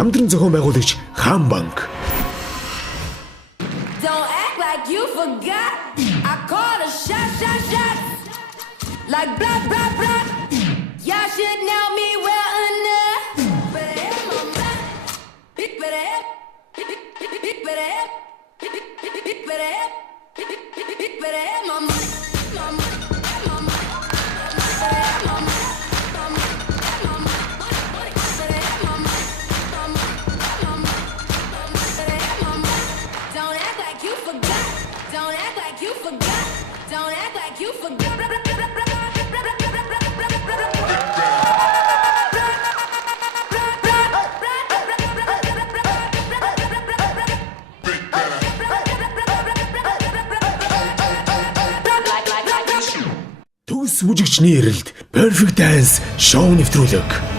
хамтран зохион байгуулагч Хаан банк. Don't act like you forgot. I called a shot. Like blah, blah, blah. Y'all should know me well enough. Better have my mind. Better have. Better have. Better have my mind. Don't act like you forgot. Don't act like you forgot. Don't act like you forgot. Төс бүжигчний эрэлд Perfect Dance шоу нэвтрүүлэг.